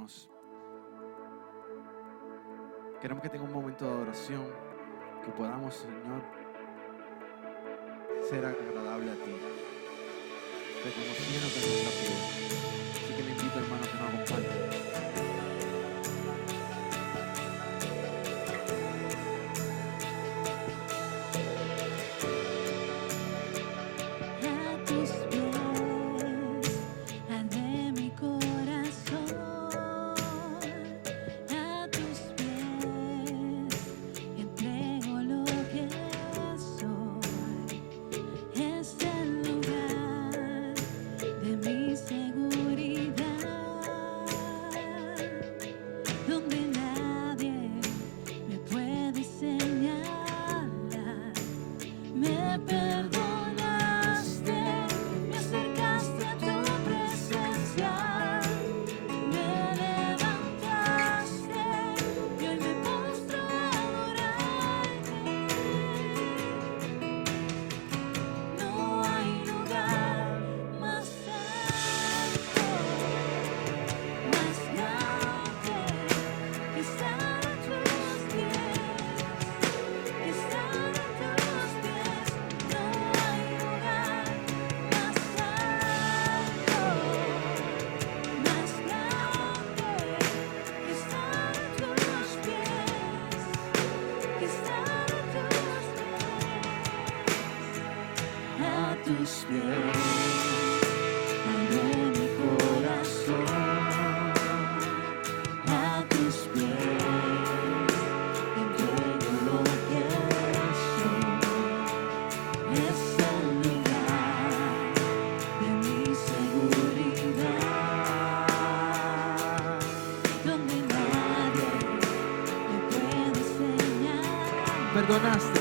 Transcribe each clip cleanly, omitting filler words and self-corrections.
hermanos, queremos que tenga un momento de oración, que podamos, Señor, ser agradable a ti, reconociendo que es nuestra vida. Así que le invito, hermano, que nos acompañe. Perdonaste,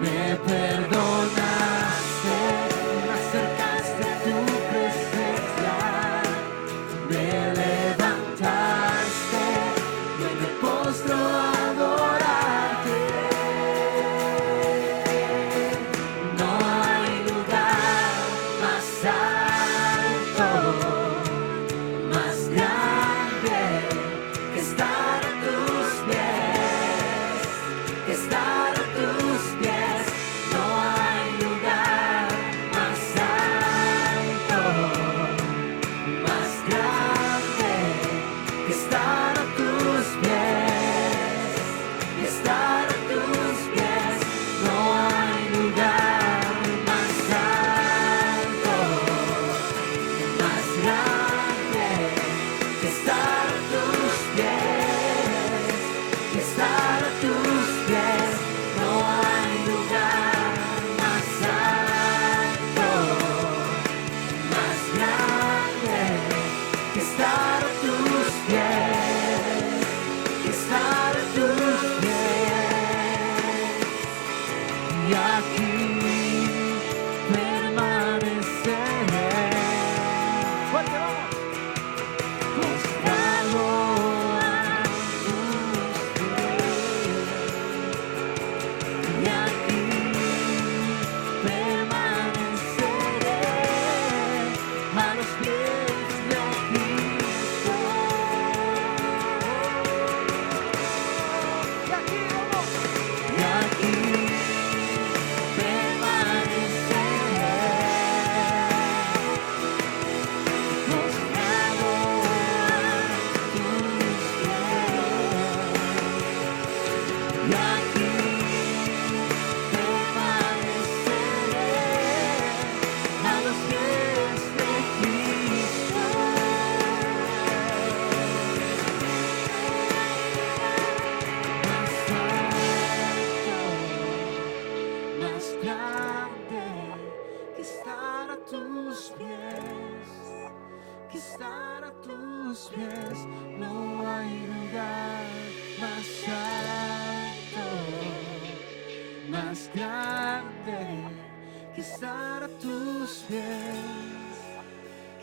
me perdonaste, me acercaste a tu presencia, me levantaste, y me postro a adorarte. No hay lugar más alto, más grande que estar a tus pies, que estar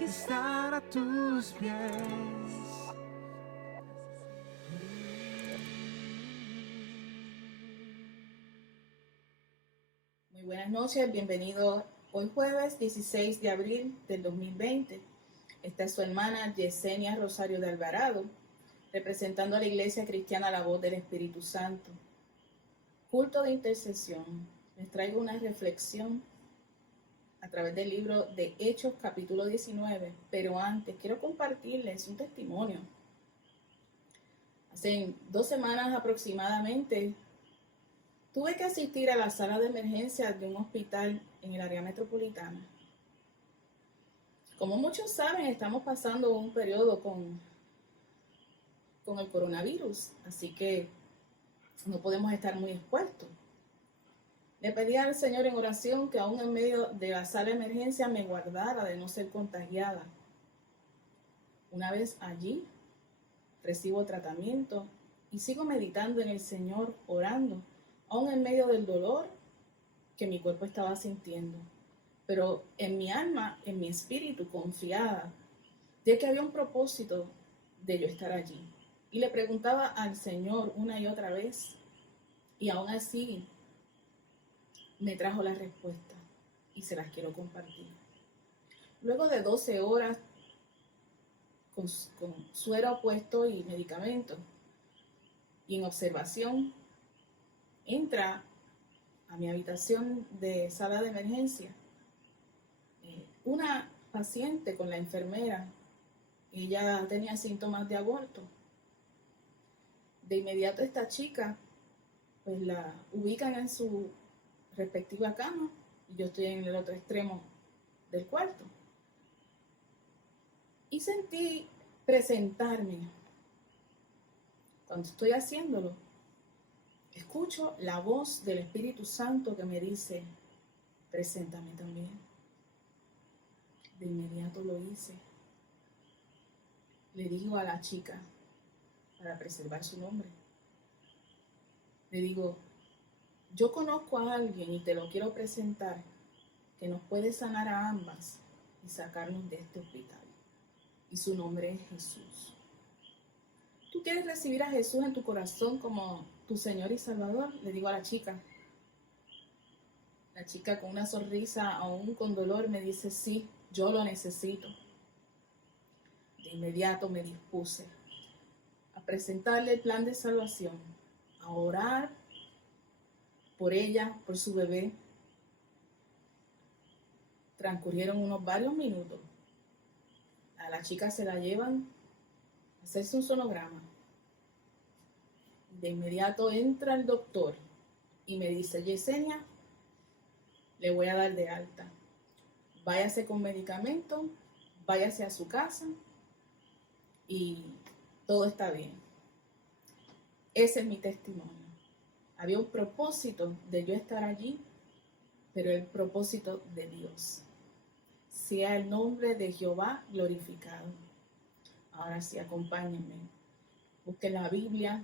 estar a tus pies. Muy buenas noches, bienvenidos hoy jueves 16 de abril del 2020 Esta es su hermana Yesenia Rosario de Alvarado, representando a la Iglesia Cristiana La Voz del Espíritu Santo. Culto de intercesión. Les traigo una reflexión a través del libro de Hechos, capítulo 19, pero antes quiero compartirles un testimonio. Hace 2 semanas aproximadamente tuve que asistir a la sala de emergencia de un hospital en el área metropolitana. Como muchos saben, estamos pasando un periodo con el coronavirus, así que no podemos estar muy expuestos. Le pedí al Señor en oración que aún en medio de la sala de emergencia me guardara de no ser contagiada. Una vez allí, recibo tratamiento y sigo meditando en el Señor, orando, aún en medio del dolor que mi cuerpo estaba sintiendo. Pero en mi alma, en mi espíritu, confiada de que había un propósito de yo estar allí. Y le preguntaba al Señor una y otra vez, y aún así me trajo la respuesta y se las quiero compartir. Luego de 12 horas con suero puesto y medicamentos y en observación, entra a mi habitación de sala de emergencia una paciente con la enfermera. Ella tenía síntomas de aborto. De inmediato esta chica pues la ubican en su respectiva cama y yo estoy en el otro extremo del cuarto. Y sentí presentarme. Cuando estoy haciéndolo, escucho la voz del Espíritu Santo que me dice, preséntame también. De inmediato lo hice. Le digo a la chica, para preservar su nombre, le digo, yo conozco a alguien y te lo quiero presentar que nos puede sanar a ambas y sacarnos de este hospital. Y su nombre es Jesús. ¿Tú quieres recibir a Jesús en tu corazón como tu Señor y Salvador? Le digo a la chica. La chica con una sonrisa, aún con dolor, me dice, sí, yo lo necesito. De inmediato me dispuse a presentarle el plan de salvación, a orar por ella, por su bebé. Transcurrieron unos varios minutos. A la chica se la llevan a hacerse un sonograma. De inmediato entra el doctor y me dice, Yesenia, le voy a dar de alta. Váyase con medicamento, váyase a su casa y todo está bien. Ese es mi testimonio. Había un propósito de yo estar allí, pero el propósito de Dios. Sea el nombre de Jehová glorificado. Ahora sí, acompáñenme. Busquen la Biblia,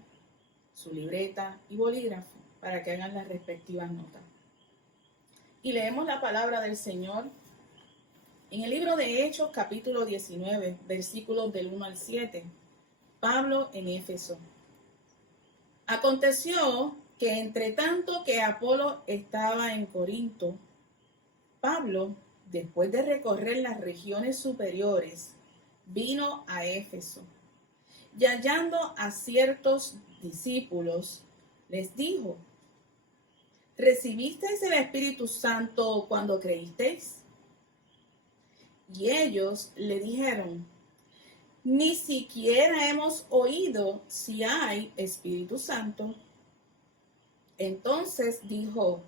su libreta y bolígrafo para que hagan las respectivas notas. Y leemos la palabra del Señor en el libro de Hechos, capítulo 19, versículos del 1 al 7. Pablo en Éfeso. Aconteció que entre tanto que Apolo estaba en Corinto, Pablo, después de recorrer las regiones superiores, vino a Éfeso. Y hallando a ciertos discípulos, les dijo, ¿recibisteis el Espíritu Santo cuando creísteis? Y ellos le dijeron, ni siquiera hemos oído si hay Espíritu Santo. Entonces dijo,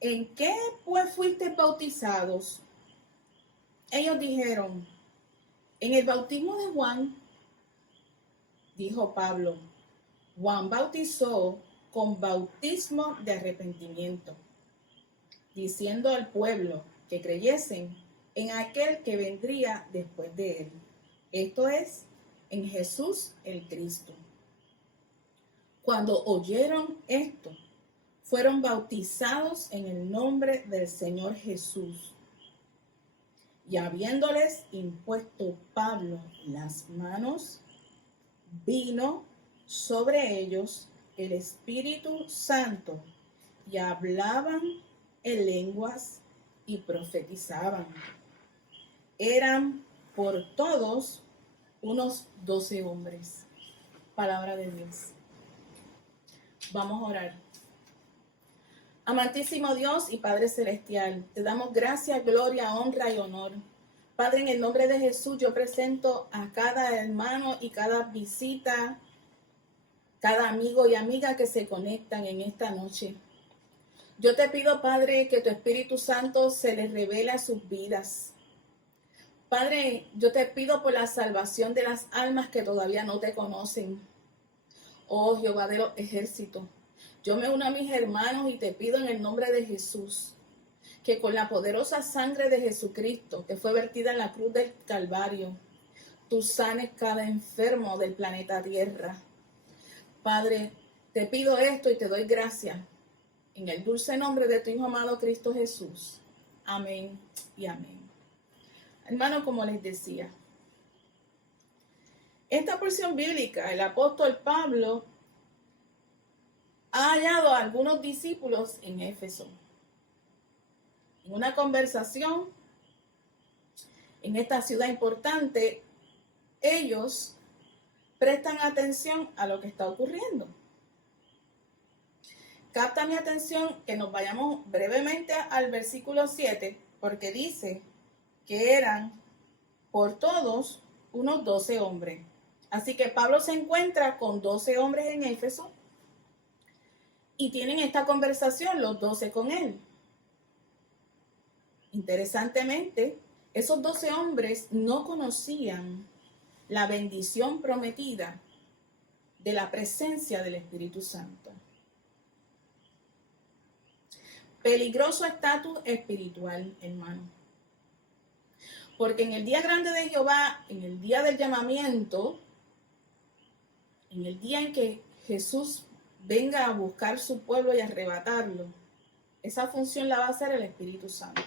¿en qué pues fuisteis bautizados? Ellos dijeron, en el bautismo de Juan. Dijo Pablo, Juan bautizó con bautismo de arrepentimiento, diciendo al pueblo que creyesen en aquel que vendría después de él, esto es, en Jesús el Cristo. Cuando oyeron esto, fueron bautizados en el nombre del Señor Jesús. Y habiéndoles impuesto Pablo las manos, vino sobre ellos el Espíritu Santo y hablaban en lenguas y profetizaban. Eran por todos unos 12 hombres. Palabra de Dios. Vamos a orar. Amantísimo Dios y Padre Celestial, te damos gracias, gloria, honra y honor. Padre, en el nombre de Jesús, yo presento a cada hermano y cada visita, cada amigo y amiga que se conectan en esta noche. Yo te pido, Padre, que tu Espíritu Santo se les revele a sus vidas. Padre, yo te pido por la salvación de las almas que todavía no te conocen. Oh Jehová de los ejércitos, yo me uno a mis hermanos y te pido en el nombre de Jesús, que con la poderosa sangre de Jesucristo, que fue vertida en la cruz del Calvario, tú sanes cada enfermo del planeta Tierra. Padre, te pido esto y te doy gracias. En el dulce nombre de tu Hijo amado Cristo Jesús. Amén y amén. Hermano, como les decía, esta porción bíblica, el apóstol Pablo ha hallado a algunos discípulos en Éfeso. En una conversación en esta ciudad importante, ellos prestan atención a lo que está ocurriendo. Capta mi atención que nos vayamos brevemente al versículo 7, porque dice que eran por todos unos 12 hombres. Así que Pablo se encuentra con 12 hombres en Éfeso y tienen esta conversación los 12 con él. Interesantemente, esos 12 hombres no conocían la bendición prometida de la presencia del Espíritu Santo. Peligroso estatus espiritual, hermano. Porque en el día grande de Jehová, en el día del llamamiento, en el día en que Jesús venga a buscar su pueblo y arrebatarlo, esa función la va a hacer el Espíritu Santo.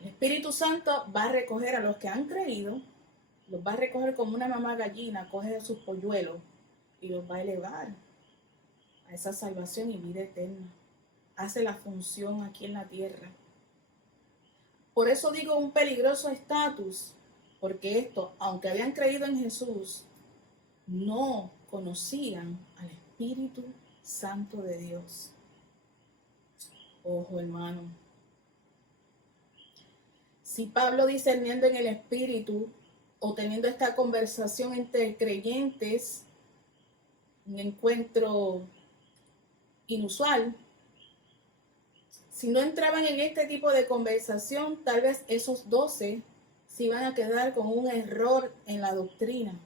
El Espíritu Santo va a recoger a los que han creído, los va a recoger como una mamá gallina, coge a sus polluelos y los va a elevar a esa salvación y vida eterna. Hace la función aquí en la tierra. Por eso digo un peligroso estatus, porque esto, aunque habían creído en Jesús, no conocían al Espíritu Santo de Dios. Ojo, hermano. Si Pablo, discerniendo en el Espíritu o teniendo esta conversación entre creyentes, un encuentro inusual, si no entraban en este tipo de conversación, tal vez esos 12 se iban a quedar con un error en la doctrina,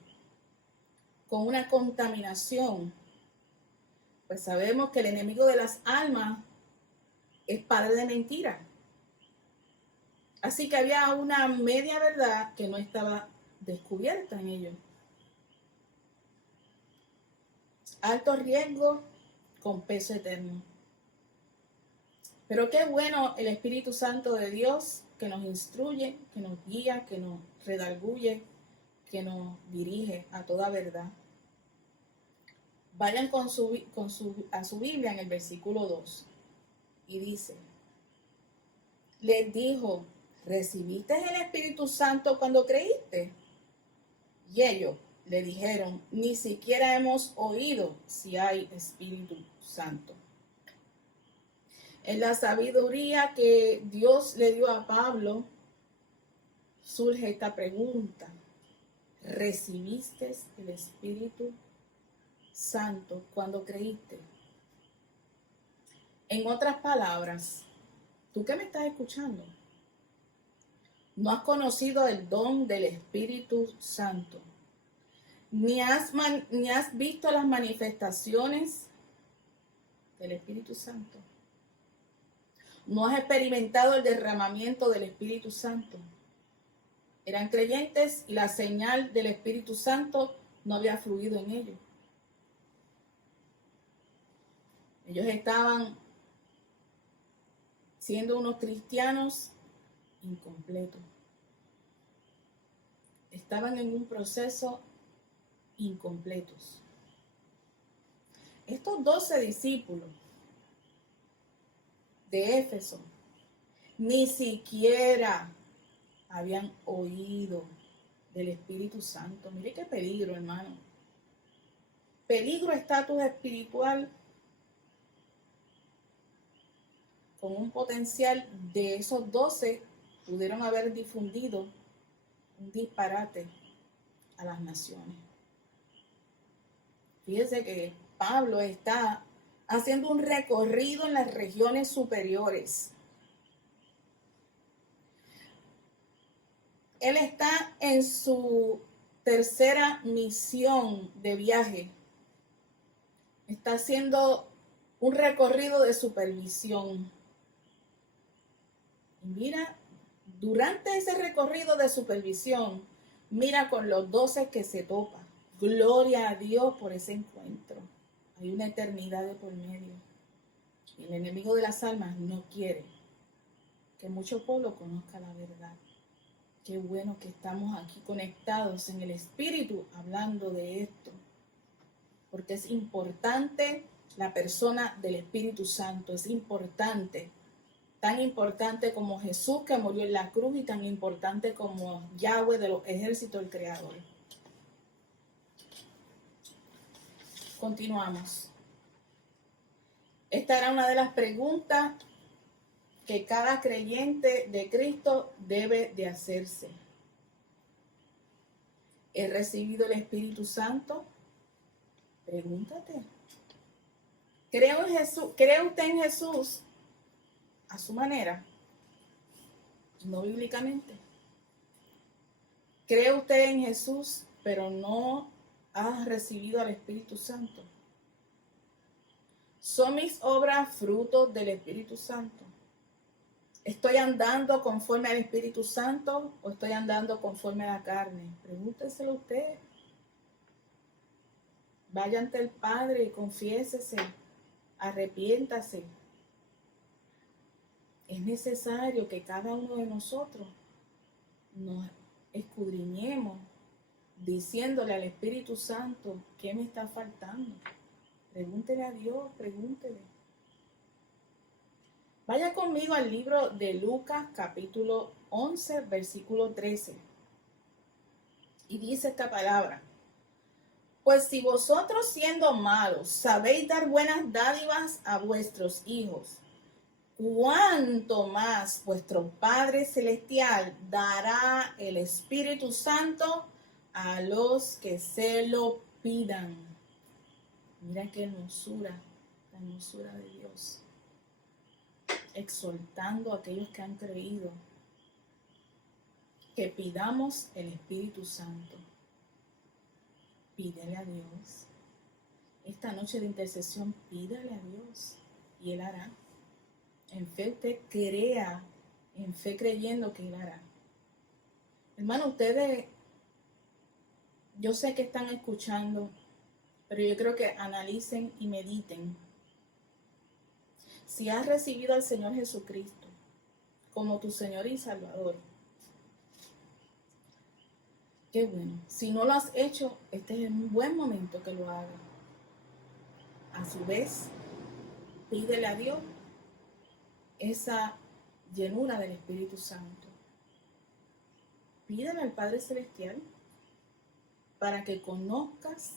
con una contaminación. Pues sabemos que el enemigo de las almas es padre de mentira. Así que había una media verdad que no estaba descubierta en ellos. Alto riesgo con peso eterno. Pero qué bueno el Espíritu Santo de Dios que nos instruye, que nos guía, que nos redarguye, que nos dirige a toda verdad. Vayan a su Biblia en el versículo 2 y dice, les dijo, ¿recibiste el Espíritu Santo cuando creíste? Y ellos le dijeron, ni siquiera hemos oído si hay Espíritu Santo. En la sabiduría que Dios le dio a Pablo, surge esta pregunta. ¿Recibiste el Espíritu Santo cuando creíste? En otras palabras, ¿tú que me estás escuchando? No has conocido el don del Espíritu Santo, ni has visto las manifestaciones del Espíritu Santo. No has experimentado el derramamiento del Espíritu Santo. Eran creyentes y la señal del Espíritu Santo no había fluido en ellos. Ellos estaban siendo unos cristianos incompletos. Estaban en un proceso incompletos. Estos 12 discípulos de Éfeso ni siquiera habían oído del Espíritu Santo. Mire qué peligro, hermano. Peligro, estatus espiritual con un potencial de esos 12 pudieron haber difundido un disparate a las naciones. Fíjense que Pablo está haciendo un recorrido en las regiones superiores. Él está en su tercera misión de viaje. Está haciendo un recorrido de supervisión. Y mira, durante ese recorrido de supervisión, mira con los 12 que se topa. Gloria a Dios por ese encuentro. Hay una eternidad de por medio. Y el enemigo de las almas no quiere que mucho pueblo conozca la verdad. Qué bueno que estamos aquí conectados en el Espíritu hablando de esto. Porque es importante la persona del Espíritu Santo. Es importante. Tan importante como Jesús que murió en la cruz y tan importante como Yahweh de los ejércitos, el Creador. Continuamos. Esta era una de las preguntas que cada creyente de Cristo debe de hacerse. ¿He recibido el Espíritu Santo? Pregúntate. ¿Cree usted en Jesús a su manera? No bíblicamente. ¿Cree usted en Jesús, pero no ha recibido al Espíritu Santo? ¿Son mis obras frutos del Espíritu Santo? ¿Estoy andando conforme al Espíritu Santo o estoy andando conforme a la carne? Pregúnteselo usted. Vaya ante el Padre y confiésese, arrepiéntase. Es necesario que cada uno de nosotros nos escudriñemos diciéndole al Espíritu Santo qué me está faltando. Pregúntele a Dios, pregúntele. Vaya conmigo al libro de Lucas, capítulo 11, versículo 13. Y dice esta palabra: pues si vosotros siendo malos sabéis dar buenas dádivas a vuestros hijos, cuánto más vuestro Padre Celestial dará el Espíritu Santo a los que se lo pidan. Mira qué hermosura, la hermosura de Dios. Exhortando a aquellos que han creído que pidamos el Espíritu Santo. Pídele a Dios. Esta noche de intercesión, pídale a Dios y Él hará. En fe usted crea, en fe creyendo que Él hará. Hermano, ustedes, yo sé que están escuchando, pero yo creo que analicen y mediten. Si has recibido al Señor Jesucristo como tu Señor y Salvador, qué bueno. Si no lo has hecho, este es un buen momento que lo hagas. A su vez, pídele a Dios esa llenura del Espíritu Santo. Pídele al Padre Celestial para que conozcas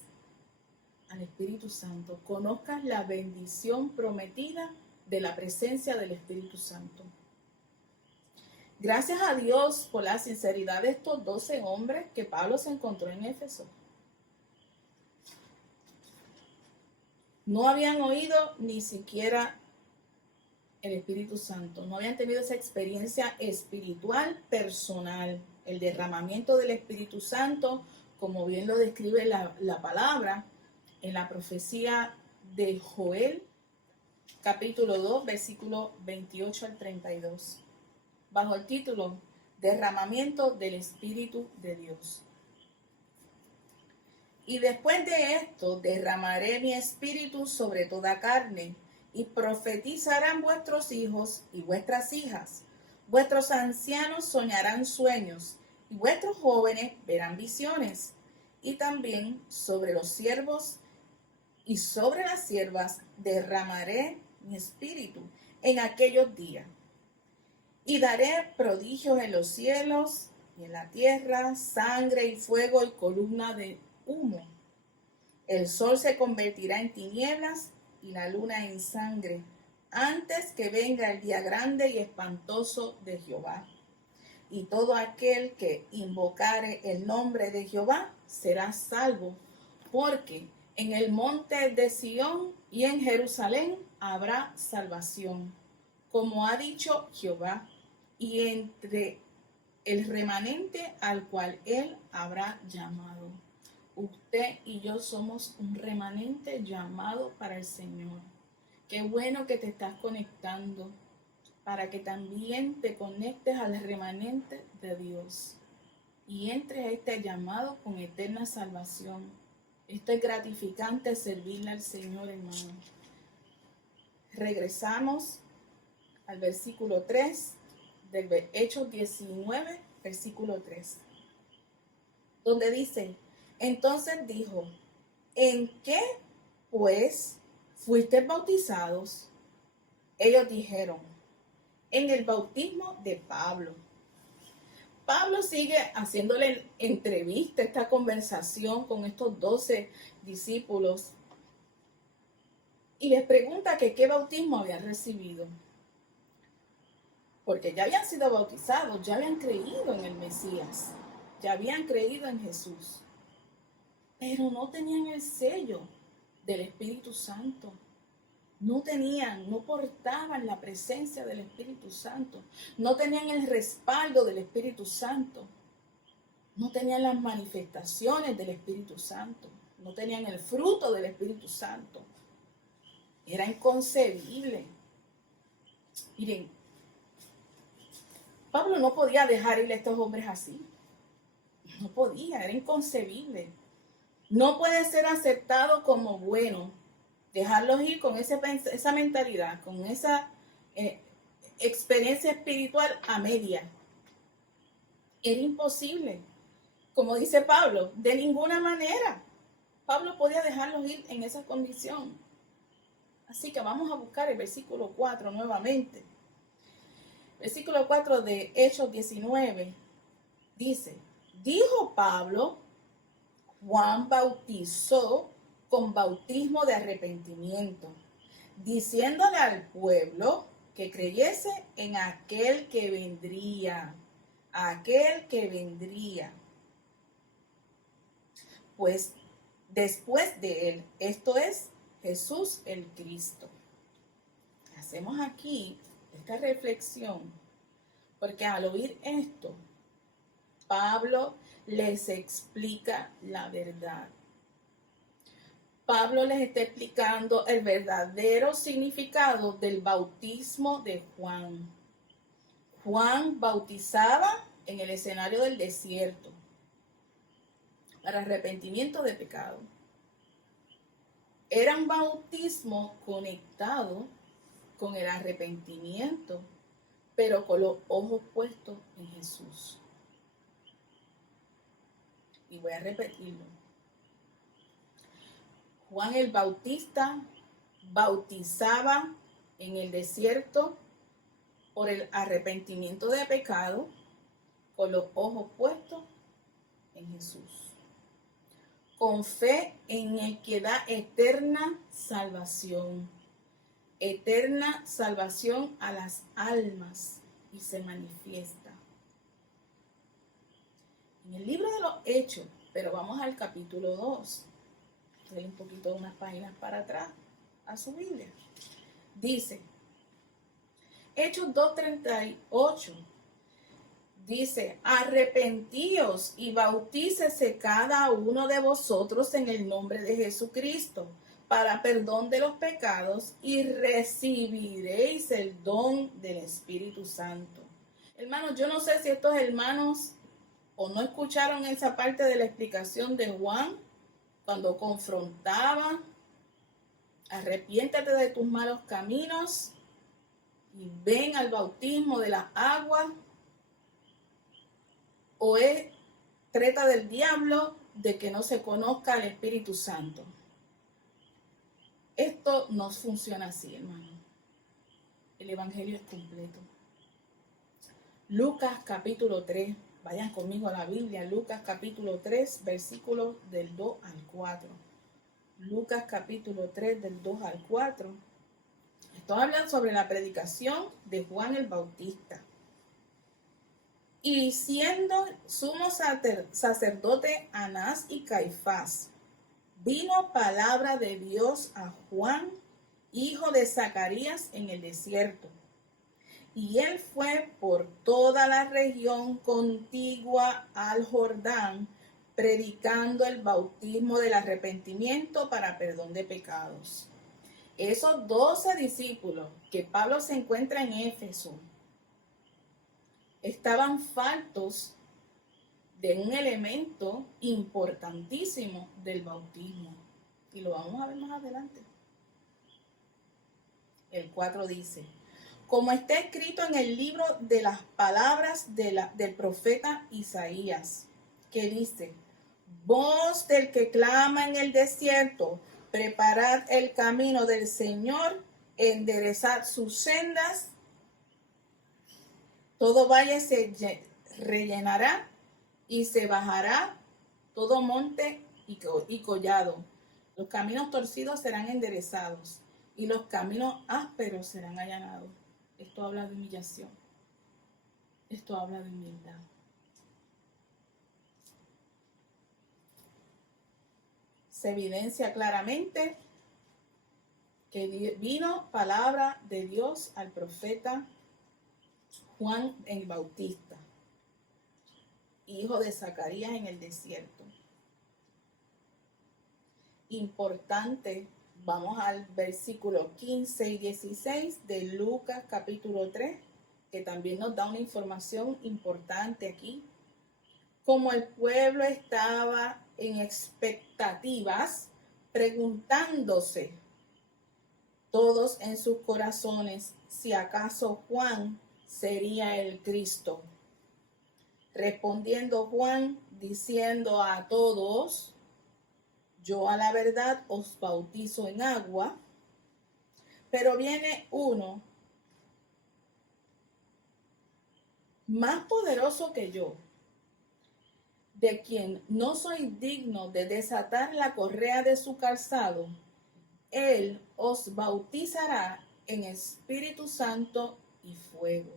al Espíritu Santo, conozcas la bendición prometida de la presencia del Espíritu Santo. Gracias a Dios por la sinceridad de estos 12 hombres que Pablo se encontró en Éfeso. No habían oído ni siquiera el Espíritu Santo, no habían tenido esa experiencia espiritual personal, el derramamiento del Espíritu Santo, como bien lo describe la palabra en la profecía de Joel, capítulo 2, versículo 28 al 32, bajo el título Derramamiento del Espíritu de Dios. Y después de esto derramaré mi espíritu sobre toda carne, y profetizarán vuestros hijos y vuestras hijas. Vuestros ancianos soñarán sueños, y vuestros jóvenes verán visiones. Y también sobre los siervos y sobre las siervas derramaré mi espíritu en aquellos días. Y daré prodigios en los cielos y en la tierra, sangre y fuego y columna de humo. El sol se convertirá en tinieblas y la luna en sangre, antes que venga el día grande y espantoso de Jehová. Y todo aquel que invocare el nombre de Jehová será salvo, porque en el monte de Sión y en Jerusalén habrá salvación, como ha dicho Jehová, y entre el remanente al cual él habrá llamado. Usted y yo somos un remanente llamado para el Señor. Qué bueno que te estás conectando para que también te conectes al remanente de Dios y entres a este llamado con eterna salvación. Esto es gratificante servirle al Señor, hermano. Regresamos al versículo 3 del Hechos 19, versículo 3, donde dice: entonces dijo, ¿en qué pues fuisteis bautizados? Ellos dijeron, en el bautismo de Pablo. Pablo sigue haciéndole entrevista, esta conversación con estos 12 discípulos, y les pregunta que qué bautismo habían recibido. Porque ya habían sido bautizados, ya habían creído en el Mesías, ya habían creído en Jesús, pero no tenían el sello del Espíritu Santo. No portaban la presencia del Espíritu Santo, no tenían el respaldo del Espíritu Santo, no tenían las manifestaciones del Espíritu Santo, no tenían el fruto del Espíritu Santo. Era inconcebible. Miren, Pablo no podía dejar ir a estos hombres así. No podía, era inconcebible. No puede ser aceptado como bueno dejarlos ir con esa mentalidad, con esa experiencia espiritual a media. Era imposible. Como dice Pablo, de ninguna manera Pablo podía dejarlos ir en esa condición. Así que vamos a buscar el versículo 4 nuevamente. Versículo 4 de Hechos 19 dice: dijo Pablo, Juan bautizó con bautismo de arrepentimiento, diciéndole al pueblo que creyese en aquel que vendría, pues después de él, esto es Jesús el Cristo. Hacemos aquí esta reflexión, porque al oír esto, Pablo les explica la verdad. Pablo les está explicando el verdadero significado del bautismo de Juan. Juan bautizaba en el escenario del desierto para arrepentimiento de pecado. Era un bautismo conectado con el arrepentimiento, pero con los ojos puestos en Jesús. Y voy a repetirlo. Juan el Bautista bautizaba en el desierto por el arrepentimiento de pecado, con los ojos puestos en Jesús, con fe en el que da eterna salvación a las almas y se manifiesta. En el libro de los Hechos, pero vamos al capítulo 2, doy un poquito unas páginas para atrás a su Biblia. Dice, Hechos 2:38, dice: arrepentíos y bautícese cada uno de vosotros en el nombre de Jesucristo para perdón de los pecados y recibiréis el don del Espíritu Santo. Hermanos, yo no sé si estos hermanos o no escucharon esa parte de la explicación de Juan cuando confrontaba: arrepiéntate de tus malos caminos y ven al bautismo de la agua, o es treta del diablo de que no se conozca al Espíritu Santo. Esto no funciona así, hermano. El evangelio es completo. Lucas capítulo 3. Vayan conmigo a la Biblia. Lucas capítulo 3, versículos del 2 al 4. Lucas capítulo 3, del 2 al 4. Esto habla sobre la predicación de Juan el Bautista. Y siendo sumo sacerdote Anás y Caifás, vino palabra de Dios a Juan, hijo de Zacarías, en el desierto. Y él fue por toda la región contigua al Jordán, predicando el bautismo del arrepentimiento para perdón de pecados. Esos 12 discípulos que Pablo se encuentra en Éfeso estaban faltos de un elemento importantísimo del bautismo. Y lo vamos a ver más adelante. El 4 dice: como está escrito en el libro de las palabras del profeta Isaías, que dice: voz del que clama en el desierto, preparad el camino del Señor, enderezad sus sendas. Todo valle se rellenará y se bajará todo monte y collado. Los caminos torcidos serán enderezados y los caminos ásperos serán allanados. Esto habla de humillación. Esto habla de humildad. Se evidencia claramente que vino palabra de Dios al profeta Juan el Bautista, hijo de Zacarías, en el desierto. Importante, vamos al versículo 15 y 16 de Lucas capítulo 3, que también nos da una información importante aquí. Como el pueblo estaba en expectativas, preguntándose todos en sus corazones si acaso Juan sería el Cristo. Respondiendo Juan, diciendo a todos: yo a la verdad os bautizo en agua, pero viene uno más poderoso que yo, de quien no soy digno de desatar la correa de su calzado. Él os bautizará en Espíritu Santo y fuego.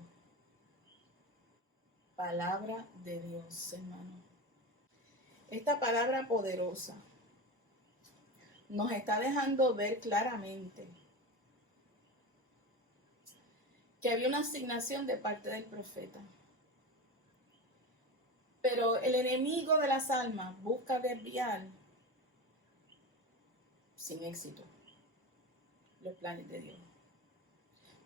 Palabra de Dios, hermano. Esta palabra poderosa nos está dejando ver claramente que había una asignación de parte del profeta. Pero el enemigo de las almas busca desviar, sin éxito, los planes de Dios.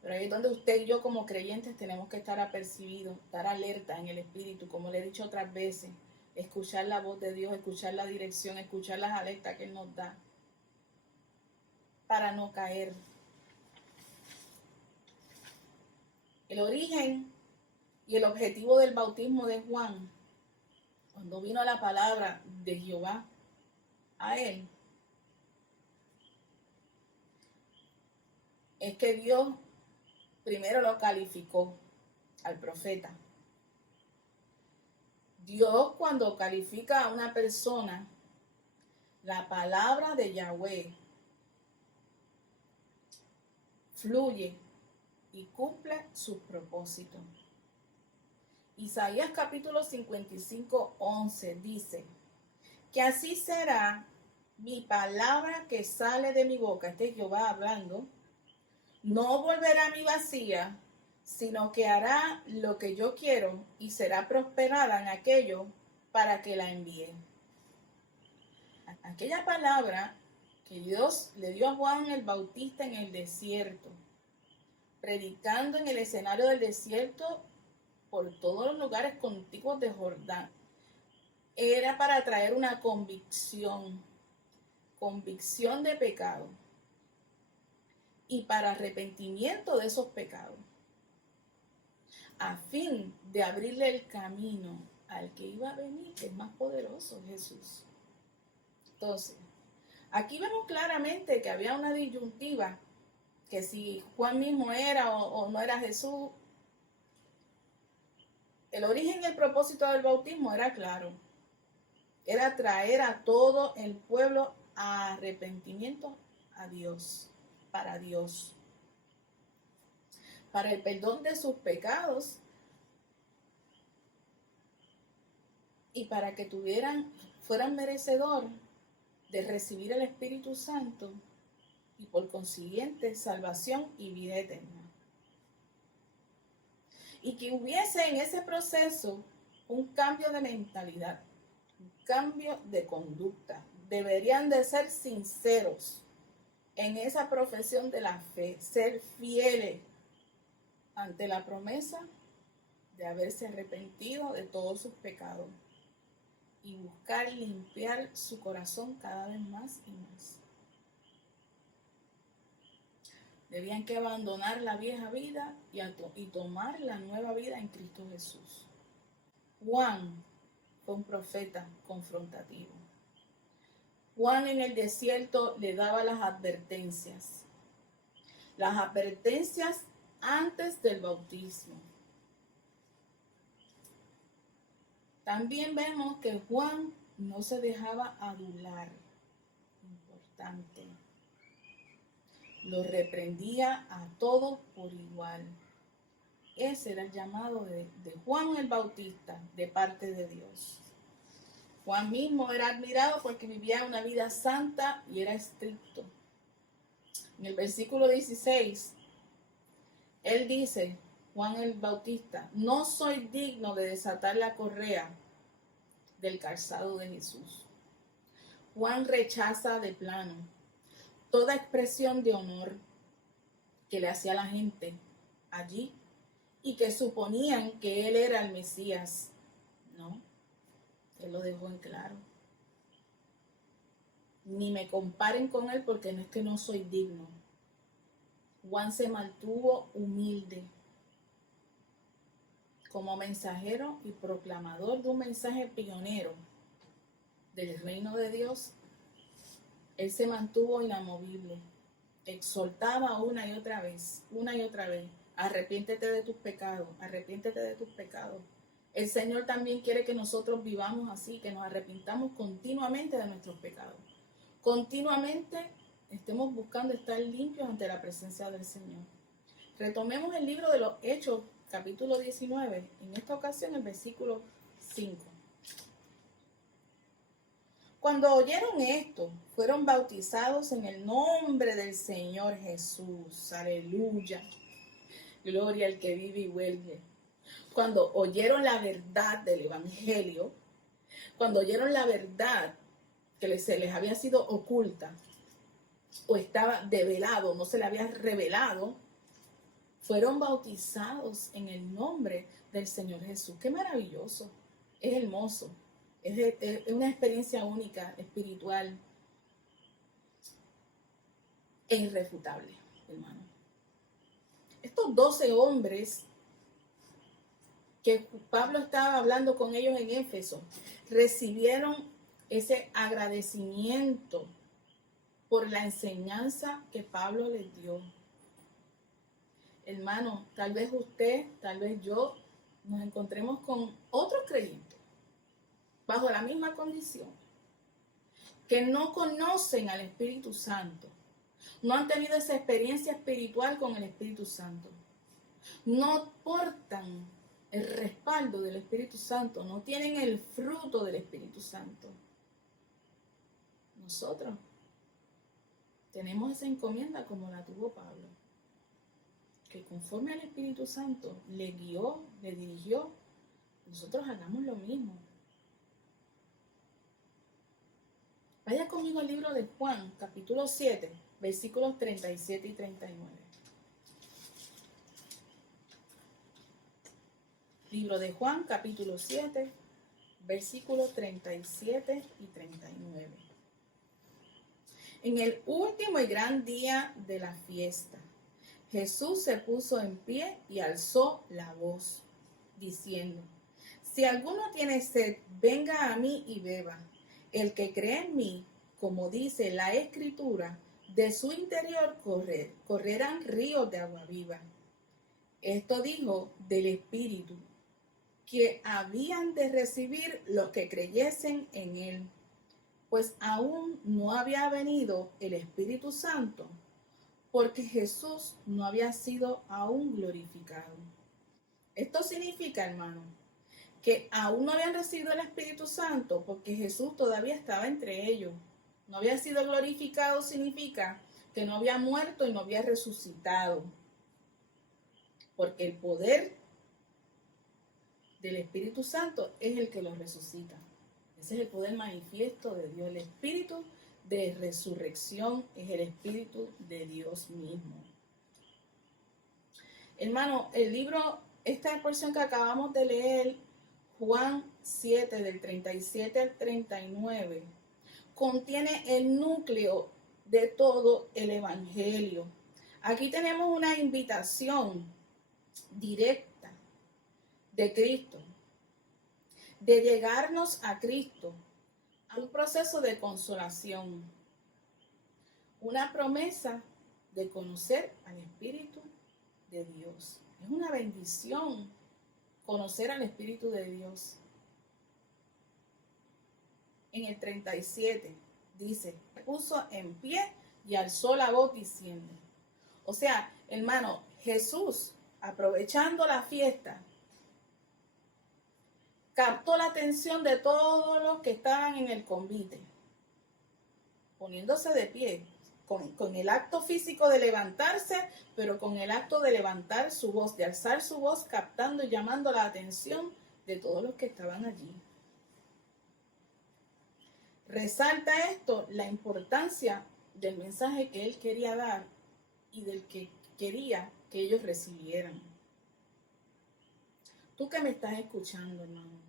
Pero ahí es donde usted y yo como creyentes tenemos que estar apercibidos, estar alerta en el espíritu, como le he dicho otras veces, escuchar la voz de Dios, escuchar la dirección, escuchar las alertas que Él nos da, para no caer. El origen y el objetivo del bautismo de Juan, cuando vino la palabra de Jehová a él, es que Dios primero lo calificó al profeta. Dios, cuando califica a una persona, la palabra de Yahweh fluye y cumple sus propósitos. Isaías capítulo 55, 11 dice: que así será mi palabra que sale de mi boca. Este es Jehová hablando. No volverá a mí vacía, sino que hará lo que yo quiero y será prosperada en aquello para que la envíe. Aquella palabra que Dios le dio a Juan el Bautista en el desierto, predicando en el escenario del desierto por todos los lugares contiguos de Jordán, era para traer una convicción de pecado y para arrepentimiento de esos pecados, a fin de abrirle el camino al que iba a venir, que es más poderoso, Jesús. Entonces, aquí vemos claramente que había una disyuntiva, que si Juan mismo era o no era Jesús. El origen y el propósito del bautismo era claro. Era traer a todo el pueblo a arrepentimiento a Dios, para el perdón de sus pecados y para que fueran merecedor de recibir el Espíritu Santo y por consiguiente salvación y vida eterna. Y que hubiese en ese proceso un cambio de mentalidad, un cambio de conducta. Deberían de ser sinceros en esa profesión de la fe, ser fieles ante la promesa de haberse arrepentido de todos sus pecados y buscar limpiar su corazón cada vez más y más. Debían que abandonar la vieja vida y tomar la nueva vida en Cristo Jesús. Juan fue un profeta confrontativo. Juan en el desierto le daba las advertencias antes del bautismo. También vemos que Juan no se dejaba adular. Importante. Lo reprendía a todos por igual. Ese era el llamado de Juan el Bautista de parte de Dios. Juan mismo era admirado porque vivía una vida santa y era estricto. En el versículo 16, él dice, Juan el Bautista, no soy digno de desatar la correa del calzado de Jesús. Juan rechaza de plano toda expresión de honor que le hacía la gente allí y que suponían que él era el Mesías. No, él lo dejó en claro. Ni me comparen con él porque no es que no soy digno. Juan se mantuvo humilde como mensajero y proclamador de un mensaje pionero del reino de Dios. Él se mantuvo inamovible, exhortaba una y otra vez, arrepiéntete de tus pecados, arrepiéntete de tus pecados. El Señor también quiere que nosotros vivamos así, que nos arrepintamos continuamente de nuestros pecados. Continuamente estemos buscando estar limpios ante la presencia del Señor. Retomemos el libro de los Hechos, capítulo 19, en esta ocasión el versículo 5. Cuando oyeron esto, fueron bautizados en el nombre del Señor Jesús. Aleluya. Gloria al que vive y vuelve. Cuando oyeron la verdad del Evangelio, cuando oyeron la verdad que se les había sido oculta o estaba develado, no se le había revelado, fueron bautizados en el nombre del Señor Jesús. ¡Qué maravilloso! Es hermoso. Es una experiencia única, espiritual e irrefutable, hermano. Estos 12 hombres que Pablo estaba hablando con ellos en Éfeso, recibieron ese agradecimiento por la enseñanza que Pablo les dio. Hermano, tal vez usted, tal vez yo, nos encontremos con otros creyentes bajo la misma condición, que no conocen al Espíritu Santo, no han tenido esa experiencia espiritual con el Espíritu Santo, no portan el respaldo del Espíritu Santo, no tienen el fruto del Espíritu Santo. Nosotros tenemos esa encomienda como la tuvo Pablo, que conforme al Espíritu Santo le guió, le dirigió, nosotros hagamos lo mismo. Vaya conmigo al libro de Juan, capítulo 7, versículos 37 y 39. Libro de Juan, capítulo 7, versículos 37 y 39. En el último y gran día de la fiesta, Jesús se puso en pie y alzó la voz, diciendo, si alguno tiene sed, venga a mí y beba. El que cree en mí, como dice la Escritura, de su interior correrán ríos de agua viva. Esto dijo del Espíritu, que habían de recibir los que creyesen en él, pues aún no había venido el Espíritu Santo, porque Jesús no había sido aún glorificado. Esto significa, hermano, que aún no habían recibido el Espíritu Santo porque Jesús todavía estaba entre ellos. No había sido glorificado significa que no había muerto y no había resucitado. Porque el poder del Espíritu Santo es el que lo resucita. Ese es el poder manifiesto de Dios. El Espíritu de resurrección es el Espíritu de Dios mismo. Hermano, el libro, esta porción que acabamos de leer, Juan 7, del 37 al 39, contiene el núcleo de todo el Evangelio. Aquí tenemos una invitación directa de Cristo, de llegarnos a Cristo, a un proceso de consolación, una promesa de conocer al Espíritu de Dios. Es una bendición conocer al Espíritu de Dios. En el 37 dice, se puso en pie y alzó la voz diciendo. O sea, hermano, Jesús, aprovechando la fiesta, captó la atención de todos los que estaban en el convite, poniéndose de pie, con el acto físico de levantarse, pero con el acto de levantar su voz, de alzar su voz, captando y llamando la atención de todos los que estaban allí. Resalta esto la importancia del mensaje que él quería dar y del que quería que ellos recibieran. Tú que me estás escuchando, hermano.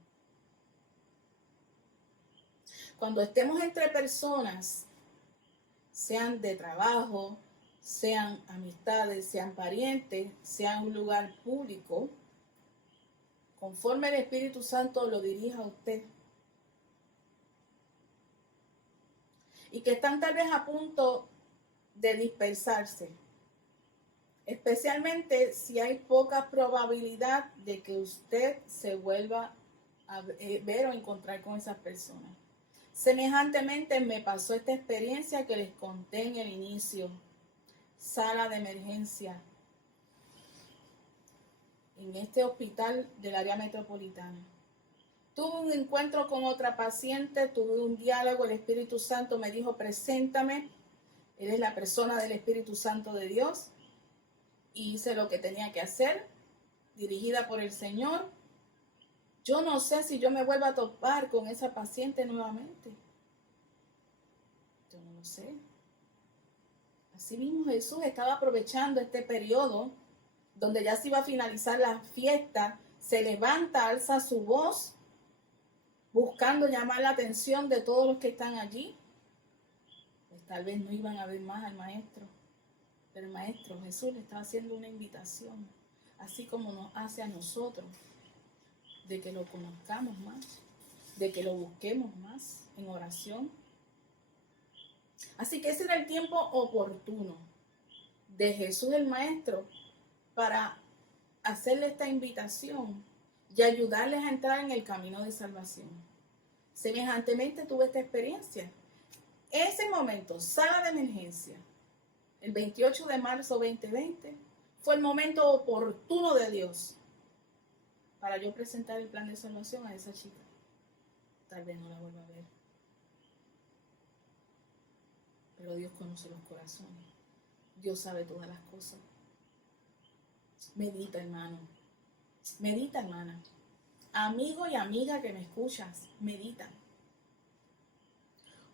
Cuando estemos entre personas, sean de trabajo, sean amistades, sean parientes, sea un lugar público, conforme el Espíritu Santo lo dirija a usted, y que están tal vez a punto de dispersarse, especialmente si hay poca probabilidad de que usted se vuelva a ver o encontrar con esas personas. Semejantemente me pasó esta experiencia que les conté en el inicio. Sala de emergencia en este hospital del área metropolitana. Tuve un encuentro con otra paciente, tuve un diálogo, el Espíritu Santo me dijo, preséntame. Él es la persona del Espíritu Santo de Dios. Y hice lo que tenía que hacer, dirigida por el Señor. Yo no sé si yo me vuelvo a topar con esa paciente nuevamente. Yo no lo sé. Así mismo Jesús estaba aprovechando este periodo donde ya se iba a finalizar la fiesta. Se levanta, alza su voz, buscando llamar la atención de todos los que están allí. Pues tal vez no iban a ver más al maestro. Pero el maestro Jesús le estaba haciendo una invitación, así como nos hace a nosotros, de que lo conozcamos más, de que lo busquemos más en oración. Así que ese era el tiempo oportuno de Jesús el Maestro para hacerle esta invitación y ayudarles a entrar en el camino de salvación. Semejantemente tuve esta experiencia. Ese momento, sala de emergencia, el 28 de marzo 2020, fue el momento oportuno de Dios para yo presentar el plan de salvación a esa chica. Tal vez no la vuelva a ver. Pero Dios conoce los corazones. Dios sabe todas las cosas. Medita, hermano. Medita, hermana. Amigo y amiga que me escuchas, medita.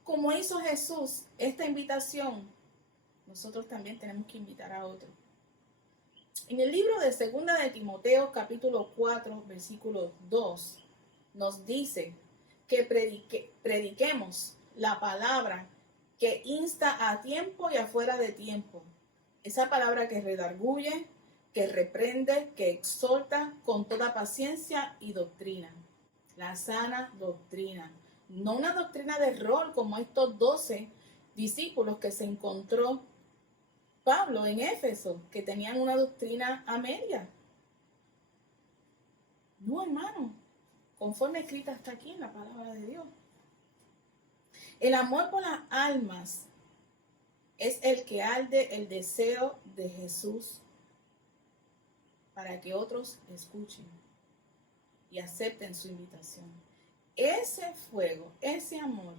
Como hizo Jesús esta invitación, nosotros también tenemos que invitar a otros. En el libro de 2 de Timoteo, capítulo 4, versículo 2, nos dice que prediquemos la palabra que insta a tiempo y afuera de tiempo. Esa palabra que redarguye, que reprende, que exhorta con toda paciencia y doctrina. La sana doctrina. No una doctrina de rol como estos 12 discípulos que se encontró Pablo en Éfeso, que tenían una doctrina a media. No, hermano, conforme escrita está aquí en la palabra de Dios. El amor por las almas es el que arde el deseo de Jesús para que otros escuchen y acepten su invitación. Ese fuego, ese amor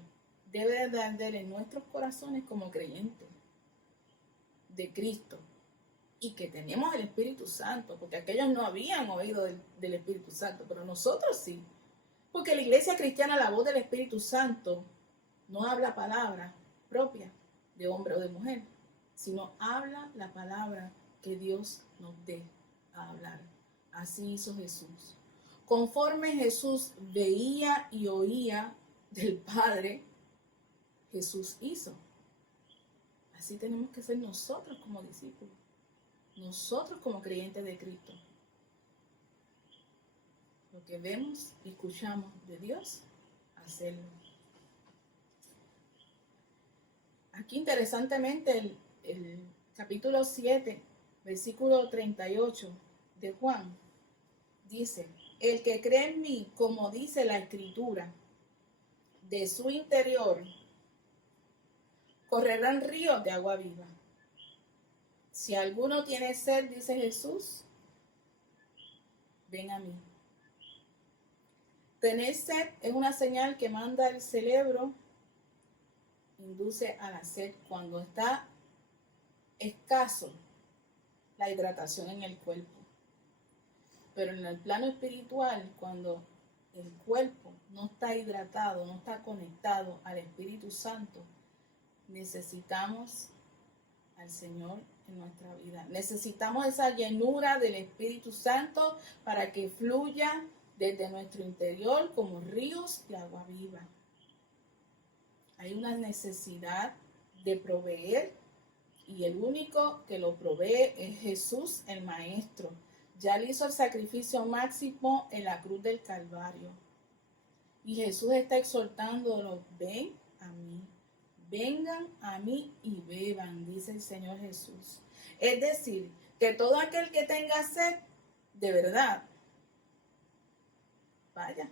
debe de arder en nuestros corazones como creyentes de Cristo y que tenemos el Espíritu Santo, porque aquellos no habían oído del Espíritu Santo, pero nosotros sí. Porque la iglesia cristiana, la voz del Espíritu Santo, no habla palabra propia de hombre o de mujer, sino habla la palabra que Dios nos dé a hablar. Así hizo Jesús. Conforme Jesús veía y oía del Padre, Jesús hizo. Así tenemos que ser nosotros como discípulos, nosotros como creyentes de Cristo. Lo que vemos y escuchamos de Dios, hacerlo. Aquí interesantemente el capítulo 7, versículo 38 de Juan, dice: el que cree en mí, como dice la Escritura, de su interior correrán ríos de agua viva. Si alguno tiene sed, dice Jesús, ven a mí. Tener sed es una señal que manda el cerebro, induce a la sed cuando está escaso la hidratación en el cuerpo. Pero en el plano espiritual, cuando el cuerpo no está hidratado, no está conectado al Espíritu Santo, necesitamos al Señor en nuestra vida. Necesitamos esa llenura del Espíritu Santo para que fluya desde nuestro interior como ríos de agua viva. Hay una necesidad de proveer y el único que lo provee es Jesús, el Maestro. Ya le hizo el sacrificio máximo en la cruz del Calvario. Y Jesús está exhortándolos: ven a mí, vengan a mí y beban, dice el Señor Jesús. Es decir, que todo aquel que tenga sed, de verdad, vaya